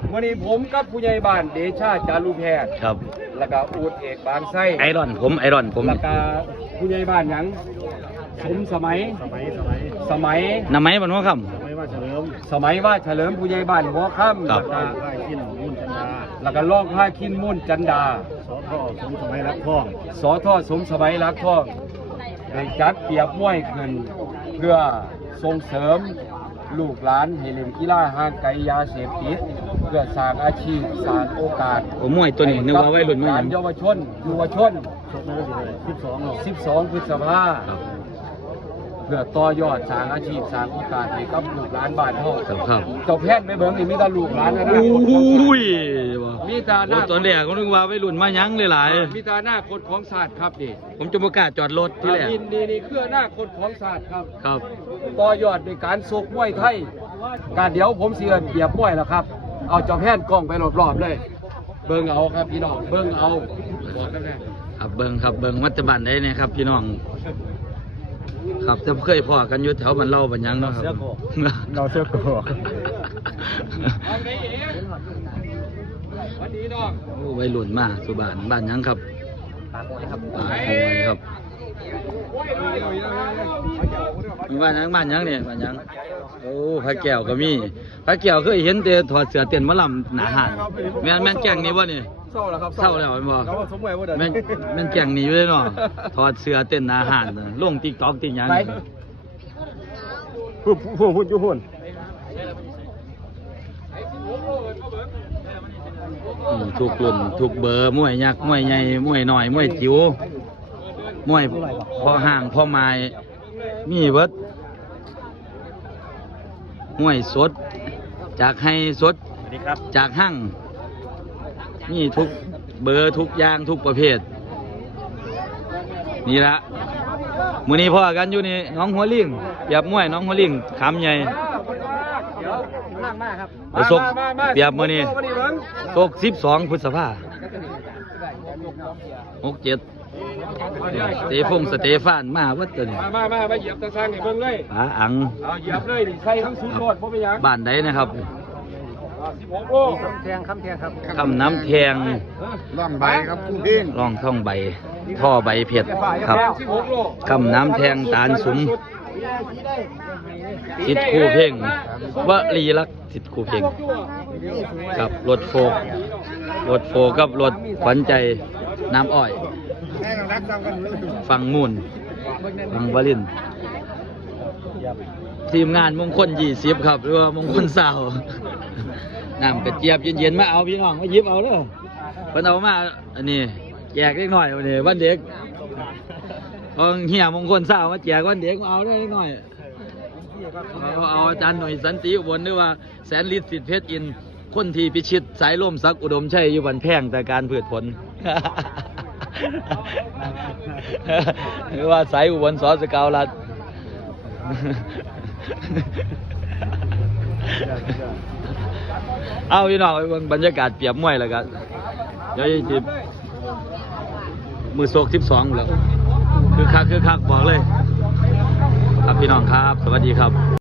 วันนี้ผมกับผู้ใหญ่บ้านเดชาจารุแพทย์ครับแล้วก็อูดเอกบางไส้ไอรอนผมแล้วก็ผู้ใหญ่บ้านหยังสมัยน้ำไม้บนหัวคสมัยว่าเฉลิมผู้ใหญ่บ้านหัวค่ำครัแล้วบก็แล้วก็ลอกผ้าขิ้นมุ่นจันดาสอท่อสมสมัยรักท่องได้จัดเปียบมวยขึ้นเพื่อส่งเสริมลูกหลานให้เล่นกีฬาห่างไกลยาเสพติดเพื่อสร้างอาชีพสร้างโอกาสำผมมวยตัวนี้นึกว่าไว้รุ่นมาอย่างเยาวชน12 พฤษภาคมเพื่อต่อยอดสร้างอาชีพสร้างโอกาสให้กับลูกหลานบ้านเฮาครับเจ้าแพทย์ไปเบิ่งนี่มีแต่ลูกหลานนะอุ้ยมีแต่หน้าตอนแรกผมนึกว่าไว้รุ่นมายังหลายมีแต่หน้าคนของศาสตร์ครับนี่ผมจะประกล้าศจอดรถที่แรกนี่คือหน้าคนของศาสตร์ครับครับต่อยอดในการซกมวยไทยการเดี๋ยวผมสิเอิ้นเปรียบมวยแล้วครับเอาเจ้าแพทย์กล้องไปรอบๆเลย เบิ่งเอาครับพี่น้องเบิ่งเอาบอกกันแน่ครับเบิ่งวัดตะบันได้เนี่ยครับพี่น้องครับจะเคยพอกันอยู่แถวบ้านเราบ้านหยังเนาะครับเราเชื่อกูอันนี้เองวันนี้น้องโอ้วัยรุ่นมาสุบ้านหยังครับปากหอยครับบ้านหยังเนี่ยบ้านหยังโอ้พระแก้วก็มีพระแก้วเคยเห็นแต่ถอดเสื้อเต้นหมะลำหนาหานแม่นแก่งนี่บ่นี่เศร้าแล้วครับเศร้าแล้วแม่นบ่เขาว่าสมมติว่าเดินแม่นแก่งนี่อยู่เลยเนาะถอดเสื้อเต้นหนาหานลง TikTok ติหยังพูดอยู่หุ่นทุกรุ่นทุกเบอร์มวยยักษ์มวยใหญ่มวยน้อยมวยจิ๋วมวยพอห่างพอไม้มีเบิดมวยสดจากให้สดจากห้างมีทุกเบอร์ทุกอย่างทุกประเภทนี่ละมื้อนี้พ่อกันอยู่นี่น้องหัวลิงเปรียบมวยน้องหัวลิงขามใหญ่ไปซกเปรียบมื้อนี้ซก12 พฤษภา67สเตฟานมาวัดตัวนี้มาเหยียบตะซังให้เบิ่งเลยป๋าอังเอาเหยียบเลยดิใส่ทั้งสูงโลดบ่เป็นหยังบ้านใดนะครับ 16 โลคำแทงครับคำน้ำแทงล่องใบครับคู่เพ่งร่องท่องใบท่อใบเผ็ดครับ 16 โลคำน้ำแทงตาลสุมทิดคู่เพ่งวลีลักษณ์ทิดคู่เพ่งครับรถโฟกับรถขวัญใจน้ำอ้อยฟังมูลฟังวลินทร์ทีมงานมงคล20ครับหรือว่ามงคลสาวน้ำกระเจี๊ยบเย็นๆมาเอาพี่น้องมาหยิบเอาเด้อเพิ่นเอามาอันนี้แจกเล็กน้อยวันนี้วันเด็กเอาเฮียมงคลสาวมาแจกวันเด็กเอาเด้อเล็กน้อยเอาอาจารย์หน่วยสันติอุบลหรือว่าแสนฤทธิ์สิทธิเพชรอินทร์คนที่พิชิตสายลมศักดิ์อุดมชัยอยู่บันแพงแต่การพืชผล หรือว่าสายอุบลสอสกาวรัฐ เอาพี่น้องไปเบิ่งบรรยากาศเปรียบมวยแล้วกันเดี๋ยวจะมือโศก12แล้วคือคักบอกเลยครับพี่น้องครับสวัสดีครับ